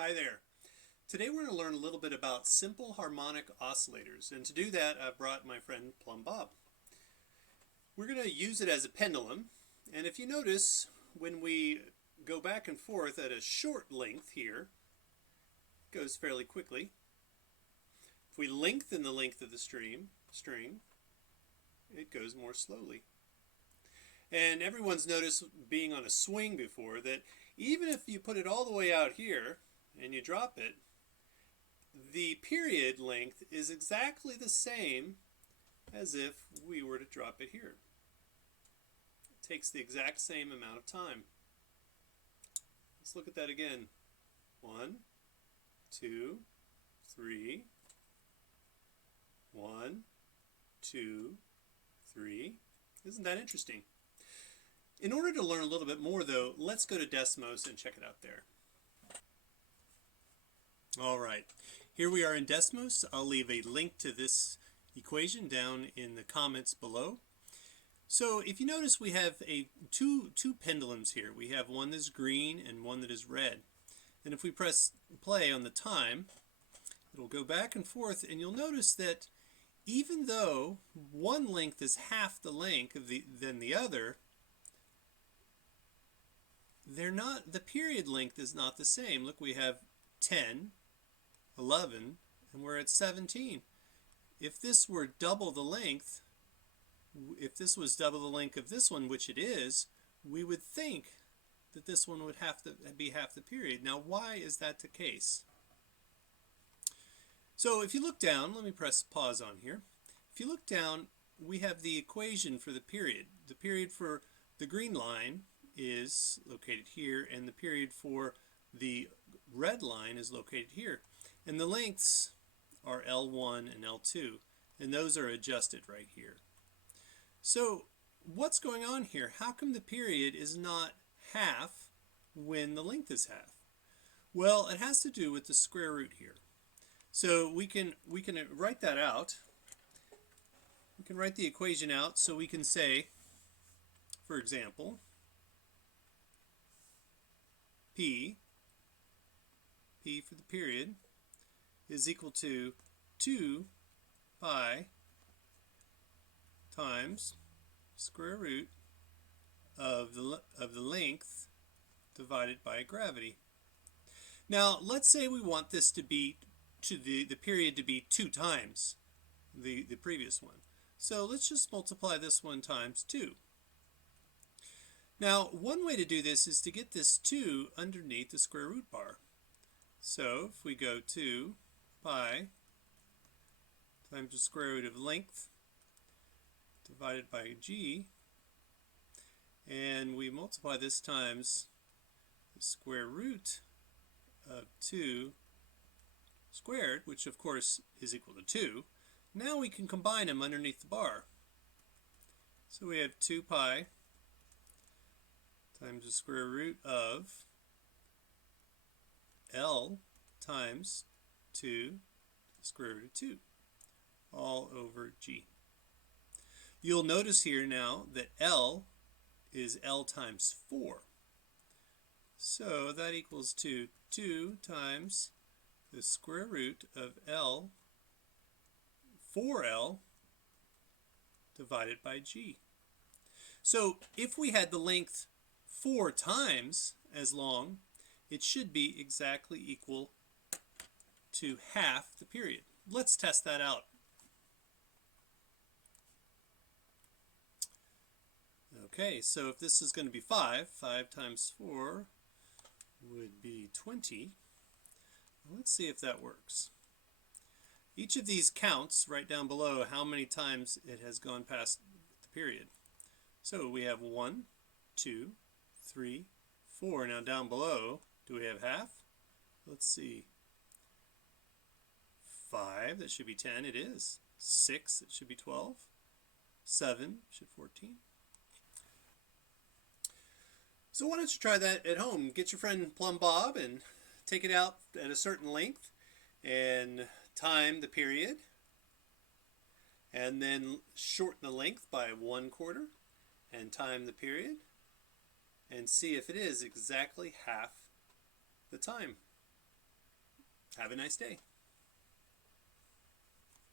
Hi there. Today we're going to learn a little bit about simple harmonic oscillators, and to do that I've brought my friend Plum Bob. We're going to use it as a pendulum, and if you notice when we go back and forth at a short length here, it goes fairly quickly. If we lengthen the length of the string, it goes more slowly. And everyone's noticed, being on a swing before, that even if you put it all the way out here and you drop it, the period length is exactly the same as if we were to drop it here. It takes the exact same amount of time. Let's look at that again. 1, 2, 3. 1, 2, 3. Isn't that interesting? In order to learn a little bit more, though, let's go to Desmos and check it out there. All right, here we are in Desmos. I'll leave a link to this equation down in the comments below. So if you notice, we have two pendulums here. We have one that's green and one that is red. And if we press play on the time, it'll go back and forth, and you'll notice that even though one length is half the length of than the other, the period length is not the same. Look, we have 10, 11, and we're at 17. If this were double the length, if this was double the length of this one, which it is, we would think that this one would have to be half the period. Now, why is that the case? So if you look down, let me press pause on here. If you look down, we have the equation for the period. The period for the green line is located here, and the period for the red line is located here. And the lengths are L1 and L2, and those are adjusted right here. So what's going on here? How come the period is not half when the length is half? Well, it has to do with the square root here. So we can write that out. We can write the equation out, so we can say, for example, P for the period is equal to 2 pi times square root of the length divided by gravity. Now let's say we want this to be the period to be 2 times the previous one. So let's just multiply this one times 2. Now, one way to do this is to get this 2 underneath the square root bar. So if we go 2 pi times the square root of length divided by g, and we multiply this times the square root of 2 squared, which of course is equal to 2, now we can combine them underneath the bar. So we have 2 pi times the square root of L times 2 the square root of 2 all over G. You'll notice here now that L is L times 4. So that equals to 2 times the square root of L, 4L, divided by G. So if we had the length 4 times as long, it should be exactly equal to half the period. Let's test that out. Okay, so if this is going to be 5 times 4 would be 20. Let's see if that works. Each of these counts right down below how many times it has gone past the period. So we have 1, 2, 3, 4. Now down below, do we have half? Let's see. 5, that should be 10. It is. 6, it should be 12. 7, should 14. So why don't you try that at home? Get your friend Plum Bob and take it out at a certain length and time the period, and then shorten the length by 1/4 and time the period, and see if it is exactly half the time. Have a nice day.